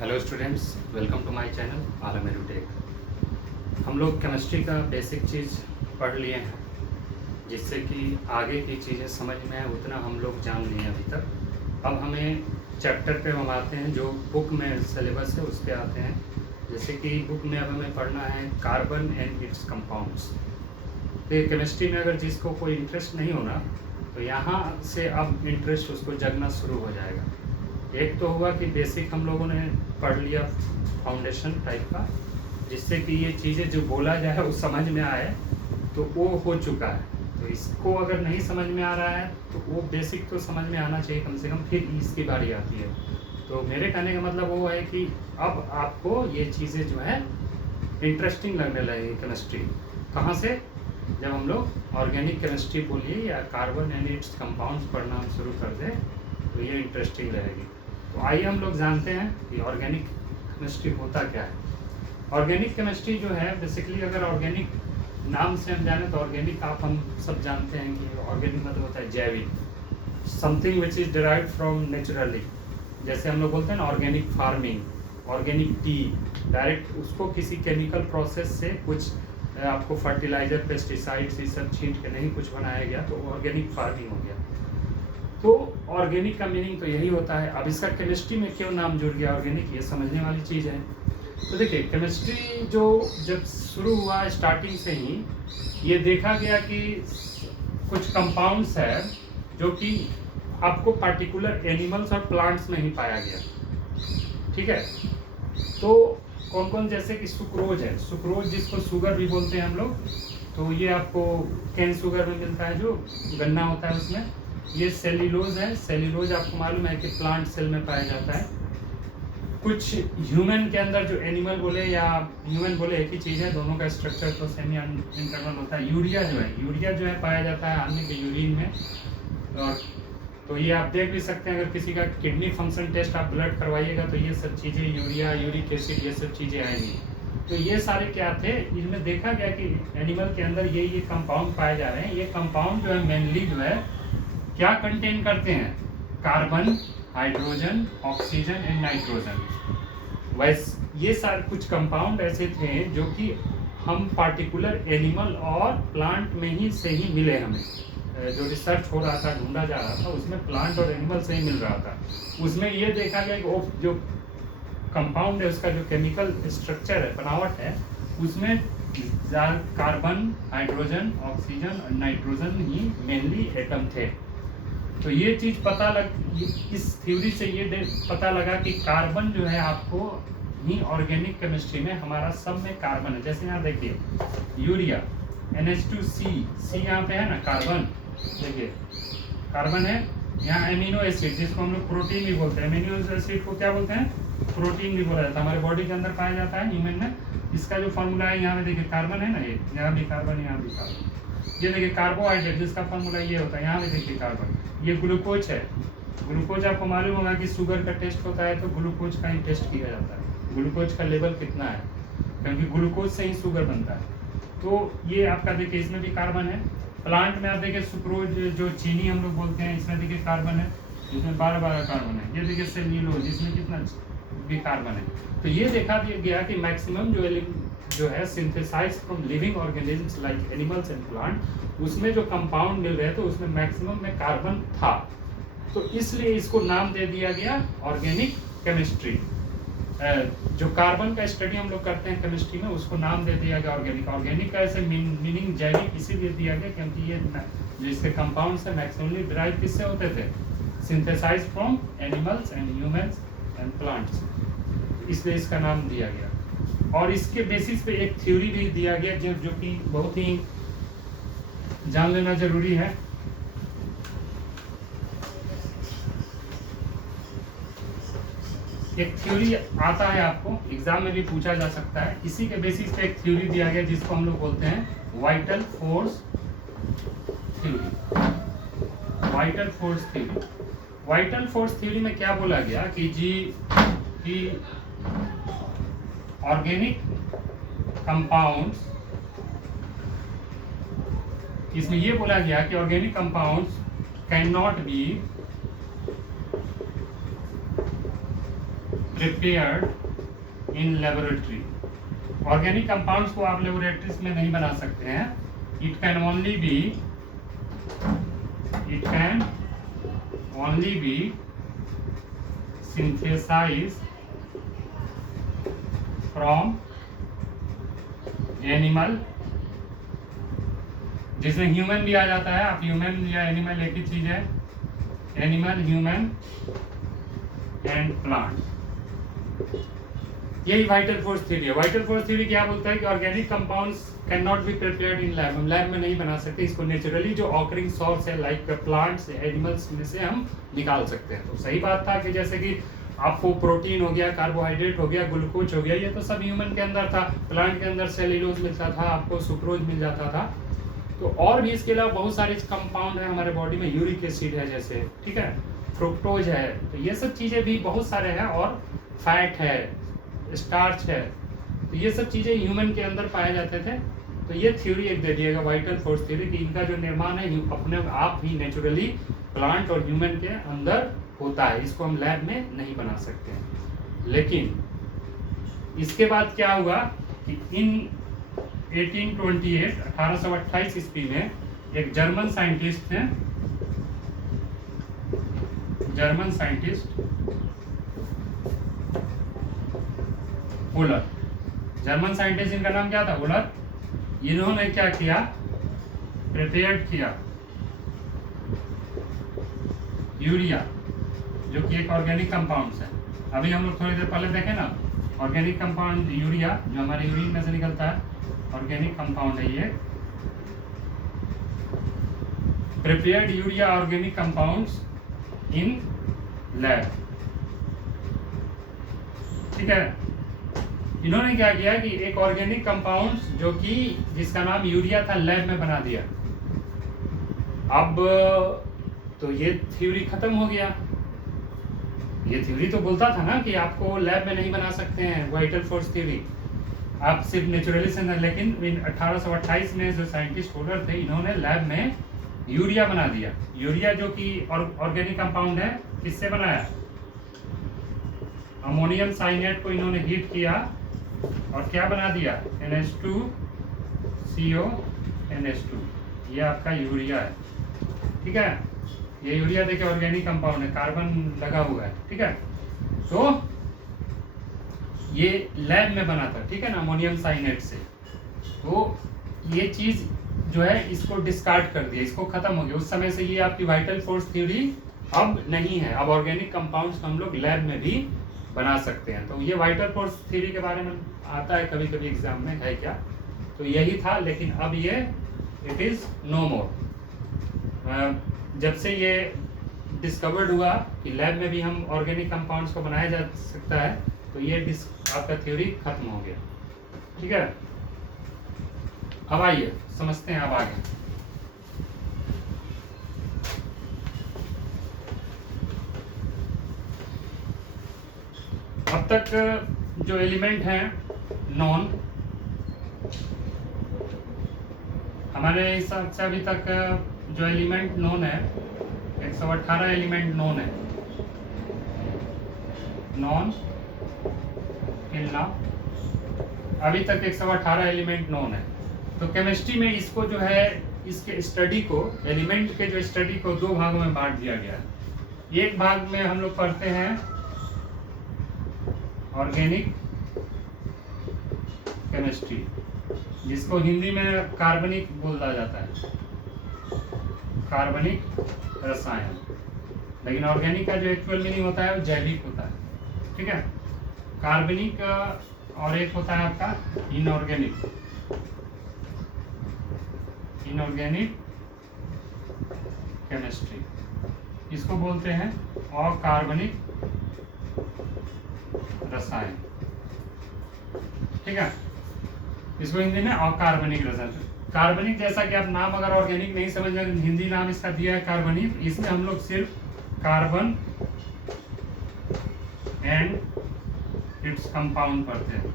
Hello students, welcome to my channel Alam Edutech. हम लोग chemistry का बेसिक चीज़ पढ़ लिए हैं, जिससे कि आगे की चीज़ें समझ में आए उतना हम लोग जान लिए हैं अभी तक। अब हमें चैप्टर पे हम आते हैं, जो बुक में सिलेबस है उस पर आते हैं। जैसे कि बुक में अब हमें पढ़ना है कार्बन एंड इट्स कंपाउंड्स। तो ये केमिस्ट्री में अगर जिसको कोई इंटरेस्ट नहीं होना, तो यहाँ से अब इंटरेस्ट उसको जगना शुरू हो जाएगा। एक तो हुआ कि बेसिक हम लोगों ने पढ़ लिया, फाउंडेशन टाइप का, जिससे कि ये चीज़ें जो बोला जाए वो समझ में आए, तो वो हो चुका है। तो इसको अगर नहीं समझ में आ रहा है तो वो बेसिक तो समझ में आना चाहिए कम से कम, फिर इसकी बारी आती है। तो मेरे कहने का मतलब वो है कि अब आपको ये चीज़ें जो है इंटरेस्टिंग लगने लगेगी केमिस्ट्री। कहाँ से? जब हम लोग ऑर्गेनिक केमिस्ट्री बोलिए या कार्बन एंड इट्स कंपाउंड्स पढ़ना हम शुरू कर दें, तो ये इंटरेस्टिंग रहेगी। तो आइए हम लोग जानते हैं कि ऑर्गेनिक केमिस्ट्री होता क्या है। ऑर्गेनिक केमिस्ट्री जो है बेसिकली, अगर ऑर्गेनिक नाम से हम जाने तो ऑर्गेनिक आप हम सब जानते हैं कि ऑर्गेनिक मतलब होता है जैविक, something which is derived from naturally. जैसे हम लोग बोलते हैं ना organic farming, organic T, direct उसको किसी केमिकल प्रोसेस से कुछ आपको फर्टिलाइजर, पेस्टिसाइड्स ये सब छींट के नहीं कुछ बनाया गया, तो ऑर्गेनिक फार्मिंग हो गया। तो ऑर्गेनिक का मीनिंग तो यही होता है। अब इसका केमिस्ट्री में क्यों नाम जुड़ गया ऑर्गेनिक, ये समझने वाली चीज़ है। तो देखिए, केमिस्ट्री जो जब शुरू हुआ स्टार्टिंग से ही ये देखा गया कि कुछ कंपाउंड्स है जो कि आपको पार्टिकुलर एनिमल्स और प्लांट्स में ही पाया गया। ठीक है, तो कौन कौन? जैसे कि सुक्रोज है, सुक्रोज जिसको शुगर भी बोलते हैं हम लोग, तो ये आपको कैन शुगर में मिलता है, जो गन्ना होता है उसमें। ये सेल्यूलोज है, सेल्यूलोज आपको मालूम है कि प्लांट सेल में पाया जाता है। कुछ ह्यूमन के अंदर, जो एनिमल बोले या ह्यूमन बोले एक ही चीज़ है, दोनों का स्ट्रक्चर तो सेमी इंटरनल होता है। यूरिया जो है पाया जाता है आदमी के यूरिन में। और तो ये आप देख भी सकते हैं, अगर किसी का किडनी फंक्शन टेस्ट आप ब्लड करवाइएगा तो ये सब चीज़ें, यूरिया, यूरिक एसिड, ये सब चीज़ें आएंगी। तो ये सारे क्या थे, इनमें देखा गया कि एनिमल के अंदर ये कंपाउंड पाए जा रहे हैं। ये कंपाउंड जो है मेनली जो है क्या कंटेन करते हैं? Carbon, hydrogen, oxygen and nitrogen. वैसे ये सारे कुछ कंपाउंड ऐसे थे जो कि हम पार्टिकुलर एनिमल और प्लांट में ही से ही मिले। हमें जो रिसर्च हो रहा था, ढूंढा जा रहा था, उसमें प्लांट और एनिमल से ही मिल रहा था। उसमें ये देखा गया कि वो जो कंपाउंड है उसका जो केमिकल स्ट्रक्चर है, बनावट है, उसमें कार्बन, हाइड्रोजन, ऑक्सीजन और नाइट्रोजन ही मेनली एटम थे। तो ये चीज़ पता इस थ्योरी से ये पता लगा कि कार्बन जो है आपको ही ऑर्गेनिक केमिस्ट्री में हमारा सब में कार्बन है। जैसे यहाँ देखिए यूरिया, NH2C, C यहाँ पे है ना, कार्बन। देखिए कार्बन है, यहाँ एमिनो एसिड जिसको हम लोग प्रोटीन भी बोलते हैं, एमिनो एसिड को क्या बोलते हैं? प्रोटीन भी बोला जाता है। हमारे बॉडी के अंदर पाया जाता है ह्यूमन में। इसका जो फॉर्मूला है यहाँ पे देखिए, कार्बन है ना, ये यहाँ भी कार्बन, यहाँ भी कार्बन। ये देखिए कार्बोहाइड्रेट जिसका फॉर्मूला ये होता है, यहाँ पे देखिए कार्बन। ये ग्लूकोज है, ग्लूकोज आपको मालूम होगा कि शुगर का टेस्ट होता है तो ग्लूकोज का ही टेस्ट किया जाता है, ग्लूकोज का लेवल कितना है, क्योंकि ग्लूकोज से ही शुगर बनता है। तो ये आपका देखिए इसमें भी कार्बन है। प्लांट में आप देखिए सुक्रोज जो चीनी हम लोग बोलते हैं, इसमें देखिए कार्बन है, इसमें 12 कार्बन है। ये देखिए सेल्यूलोज, इसमें कितना भी कार्बन है। तो ये देखा गया कि मैक्सिमम जो है synthesize from living organisms like animals and plant, उसमें जो कंपाउंड मिल रहे थे उसमें मैक्सिमम में कार्बन था। तो इसलिए इसको नाम दे दिया गया ऑर्गेनिक केमिस्ट्री। जो कार्बन का स्टडी हम लोग करते हैं केमिस्ट्री में, उसको नाम दे दिया गया ऑर्गेनिक। ऑर्गेनिक का ऐसे मीनिंग जैविक इसीलिए दिया गया क्योंकि ये जो इसके कंपाउंड्स है मैक्सिमली ड्राइव किससे होते थे? Synthesize from animals and humans and plants, इसलिए इसका नाम दिया गया। और इसके बेसिस पे एक थ्योरी भी दिया गया जो कि बहुत ही जान लेना जरूरी है। एक थ्योरी आता है, आपको एग्जाम में भी पूछा जा सकता है। इसी के बेसिस पे एक थ्योरी दिया गया जिसको हम लोग बोलते हैं vital force theory. Vital force theory, vital force theory में क्या बोला गया कि ऑर्गेनिक कंपाउंड्स, इसमें ये बोला गया कि organic compounds can not be prepared in laboratory. Organic compounds को आप लेबोरेटरीज में नहीं बना सकते हैं। It can only be synthesized from animal, जिसमें ह्यूमन भी आ जाता है। आप ह्यूमन या एनिमल एक ही चीज है, एनिमल, ह्यूमन एंड प्लांट। यही वाइटल फोर्स थ्योरी है। वाइटल फोर्स थ्योरी क्या बोलता है कि organic compounds can not be prepared in lab. हम लैब में नहीं बना सकते इसको, नेचुरली जो ऑकरिंग सोर्स है लाइक प्लांट्स, एनिमल्स में से हम निकाल सकते हैं। तो सही बात था कि जैसे कि आपको प्रोटीन हो गया, कार्बोहाइड्रेट हो गया, ग्लूकोज हो गया, ये तो सब ह्यूमन के अंदर था। प्लांट के अंदर सेल्यूलोज मिलता था, आपको सुक्रोज मिल जाता था। तो और भी इसके अलावा बहुत सारे कंपाउंड है हमारे बॉडी में, यूरिक एसिड है जैसे, ठीक है, फ्रुक्टोज है, तो ये सब चीज़ें भी बहुत सारे हैं, और फैट है, स्टार्च है, तो ये सब चीज़ें ह्यूमन के अंदर पाए जाते थे। तो ये थ्योरी एक दे दिएगा वाइटल फोर्स थ्योरी कि इनका जो निर्माण है अपने आप ही नेचुरली प्लांट और ह्यूमन के अंदर होता है, इसको हम लैब में नहीं बना सकते हैं। लेकिन इसके बाद क्या हुआ कि इन 1828 ईस्वी में एक जर्मन साइंटिस्ट थे, जर्मन साइंटिस्ट ओलर, जर्मन साइंटिस्ट, इनका नाम क्या था, ओलर। इन्होंने क्या किया, प्रिपेयर्ड किया यूरिया, जो कि एक ऑर्गेनिक कंपाउंड्स है। अभी हम लोग थोड़ी देर पहले देखे ना, ऑर्गेनिक कंपाउंड यूरिया जो हमारे यूरिन में से निकलता है, ऑर्गेनिक कंपाउंड है ये। Prepared urea organic compounds in lab, ठीक है। इन्होंने क्या किया कि एक ऑर्गेनिक कंपाउंड जो कि जिसका नाम यूरिया था, लैब में बना दिया। अब तो ये थ्योरी खत्म हो गया। ये थ्योरी तो बोलता था ना कि आपको लैब में नहीं बना सकते हैं, वाइटल फोर्स थ्योरी, आप सिर्फ नेचुरली से। लेकिन 1828 में जो साइंटिस्ट ओलर थे, इन्होंने लैब में यूरिया बना दिया। यूरिया जो कि ऑर्गेनिक कंपाउंड है, किससे बनाया, अमोनियम साइनेट को इन्होंने हीट किया और क्या बना दिया, NH2CO NH2, ये आपका यूरिया है, ठीक है। ये यूरिया देखिए ऑर्गेनिक कंपाउंड है, कार्बन लगा हुआ है, ठीक है। तो ये लैब में बना था, ठीक है ना, अमोनियम साइनेट से। तो ये चीज जो है इसको डिस्कार्ड कर दिया, इसको खत्म हो गया। उस समय से ये आपकी वाइटल फोर्स थ्योरी अब नहीं है। अब ऑर्गेनिक कंपाउंड्स हम लोग लैब में भी बना सकते हैं। तो ये वाइटल फोर्स थ्योरी के बारे में आता है कभी कभी एग्जाम में, है क्या, तो यही था। लेकिन अब ये इट इज नो मोर। जब से ये डिस्कवर्ड हुआ कि लैब में भी हम ऑर्गेनिक कंपाउंड्स को बनाया जा सकता है, तो ये आपका थ्योरी खत्म हो गया, ठीक है। अब आइए समझते हैं अब आगे। अब तक जो एलिमेंट हैं नॉन, हमारे हिसाब से अभी तक जो एलिमेंट नॉन है 118 एलिमेंट नॉन है, नॉन टिल नाउ अभी तक 118 एलिमेंट नॉन है। तो केमिस्ट्री में इसको जो है, इसके स्टडी को, एलिमेंट के जो स्टडी को दो भागों में बांट दिया गया है। एक भाग में हम लोग पढ़ते हैं ऑर्गेनिक केमिस्ट्री, जिसको हिंदी में कार्बनिक बोला जाता है, कार्बनिक रसायन। लेकिन ऑर्गेनिक का जो एक्चुअल मीनिंग होता है वो जैविक होता है, ठीक है। कार्बनिक और एक होता है आपका इनऑर्गेनिक, इनऑर्गेनिक केमिस्ट्री, इसको बोलते हैं अकार्बनिक रसायन, ठीक है। इसको हिंदी में अकार्बनिक रसायन। कार्बनिक जैसा कि आप नाम अगर ऑर्गेनिक नहीं समझ रहे, हिंदी नाम इसका दिया है कार्बनिक, इसमें हम लोग सिर्फ कार्बन एंड इट्स कंपाउंड पढ़ते हैं,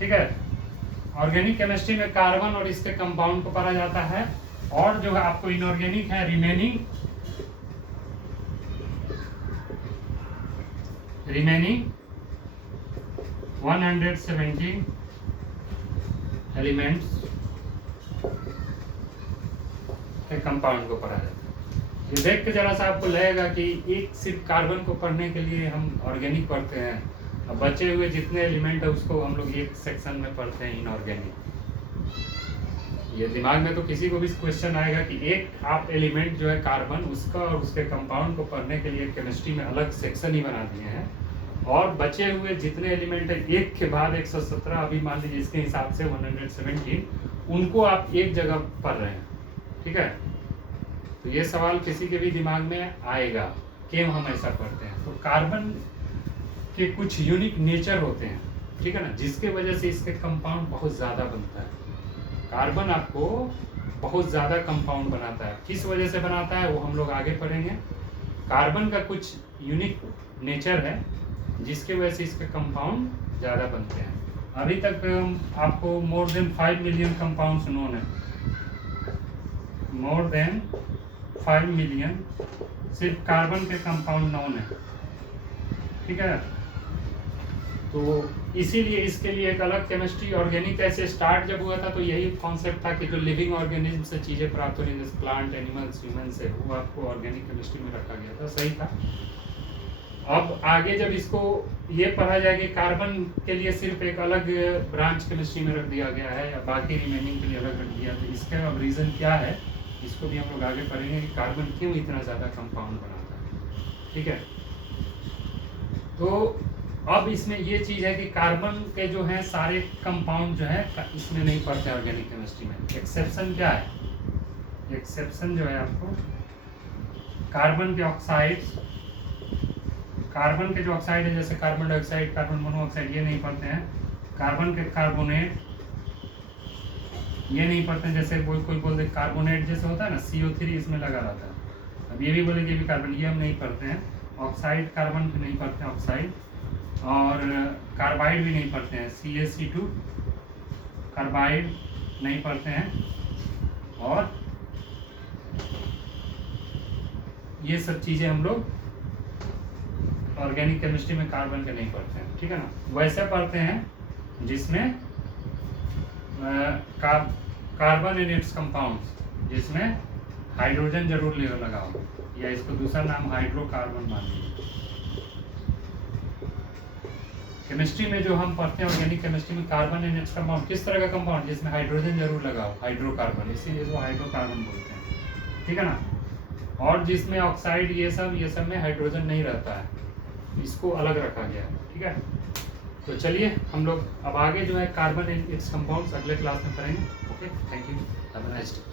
ठीक है। ऑर्गेनिक केमिस्ट्री में कार्बन और इसके कंपाउंड को पढ़ा जाता है, और जो है आपको इनऑर्गेनिक है, रिमेनिंग रिमेनिंग 170 एलिमेंट्स के कंपाउंड को पढ़ा जाता है। ये देख के जरा सा आपको लगेगा कि एक सिर्फ कार्बन को पढ़ने के लिए हम ऑर्गेनिक पढ़ते हैं, अब बचे हुए जितने एलिमेंट है उसको हम लोग एक सेक्शन में पढ़ते हैं इनऑर्गेनिक। ये दिमाग में तो किसी को भी क्वेश्चन आएगा कि एक आप एलिमेंट जो है कार्बन, उसका और उसके कंपाउंड को पढ़ने के लिए केमिस्ट्री में अलग सेक्शन ही बना दिए हैं, और बचे हुए जितने एलिमेंट है एक के बाद 117, अभी मान लीजिए इसके हिसाब से 117, उनको आप एक जगह पढ़ रहे हैं। ठीक है, तो ये सवाल किसी के भी दिमाग में आएगा, क्यों हम ऐसा पढ़ते हैं। तो कार्बन के कुछ यूनिक नेचर होते हैं, ठीक है ना, जिसके वजह से इसके कंपाउंड बहुत ज़्यादा बनता है। कार्बन आपको बहुत ज़्यादा कंपाउंड बनाता है, किस वजह से बनाता है वो हम लोग आगे पढ़ेंगे। कार्बन का कुछ यूनिक नेचर है जिसके वजह से इसके कंपाउंड ज़्यादा बनते हैं। अभी तक आपको more than 5 million compounds known है, मोर देन 5 मिलियन सिर्फ कार्बन के कंपाउंड नोन है। ठीक है, तो इसीलिए इसके लिए एक अलग केमिस्ट्री, ऑर्गेनिक ऐसे स्टार्ट जब हुआ था तो यही कॉन्सेप्ट था कि जो लिविंग ऑर्गेनिज्म से चीज़ें प्राप्त हो रही जैसे प्लांट, एनिमल्स, ह्यूमन से, वो आपको ऑर्गेनिक केमिस्ट्री में रखा गया था, सही था। अब आगे जब इसको ये पढ़ा जाए कि कार्बन के लिए सिर्फ एक अलग ब्रांच केमिस्ट्री में रख दिया गया है या बाकी रिमेनिंग के लिए अलग रख दिया, तो इसका अब रीज़न क्या है इसको भी हम लोग आगे पढ़ेंगे कि कार्बन क्यों इतना ज़्यादा कंपाउंड बनाता है। ठीक है, तो अब इसमें ये चीज़ है कि कार्बन के जो है सारे कंपाउंड जो है इसमें नहीं पढ़ते ऑर्गेनिक केमिस्ट्री में। एक्सेप्शन क्या है, एक्सेप्शन जो है आपको कार्बन के ऑक्साइड्स, कार्बन के जो ऑक्साइड है जैसे कार्बन डाइऑक्साइड, कार्बन मोनोऑक्साइड, ये नहीं पढ़ते हैं। कार्बन के कार्बोनेट ये नहीं पढ़ते हैं, जैसे कोई बोलते कार्बोनेट जैसे होता है ना, CO3 इसमें लगा रहता है, अब ये भी बोलेंगे भी कार्बन, ये हम नहीं पढ़ते हैं। ऑक्साइड कार्बन भी नहीं पढ़ते हैं ऑक्साइड, और कार्बाइड भी नहीं पढ़ते हैं, CaC2 कार्बाइड नहीं पढ़ते हैं, और ये सब चीज़ें हम लोग ऑर्गेनिक केमिस्ट्री में कार्बन के नहीं पढ़ते हैं। ठीक है ना, वैसे पढ़ते हैं जिसमें कार्बन इन इट्स कंपाउंड्स, जिसमें हाइड्रोजन जरूर लगा हो, या इसको दूसरा नाम हाइड्रोकार्बन मान लीजिए। केमिस्ट्री में जो हम पढ़ते हैं ऑर्गेनिक केमिस्ट्री में, कार्बन इन इट्स कंपाउंड, किस तरह का कंपाउंड जिसमें हाइड्रोजन जरूर लगा हो, हाइड्रोकार्बन, इसीलिए इसको हाइड्रोकार्बन बोलते हैं। ठीक है ना, और जिसमें ऑक्साइड ये सब में हाइड्रोजन नहीं रहता है, इसको अलग रखा गया है। ठीक है, तो चलिए हम लोग अब आगे जो है कार्बन इन इट्स कंपाउंड्स अगले क्लास में पढ़ेंगे। Okay, thank you, have a nice day.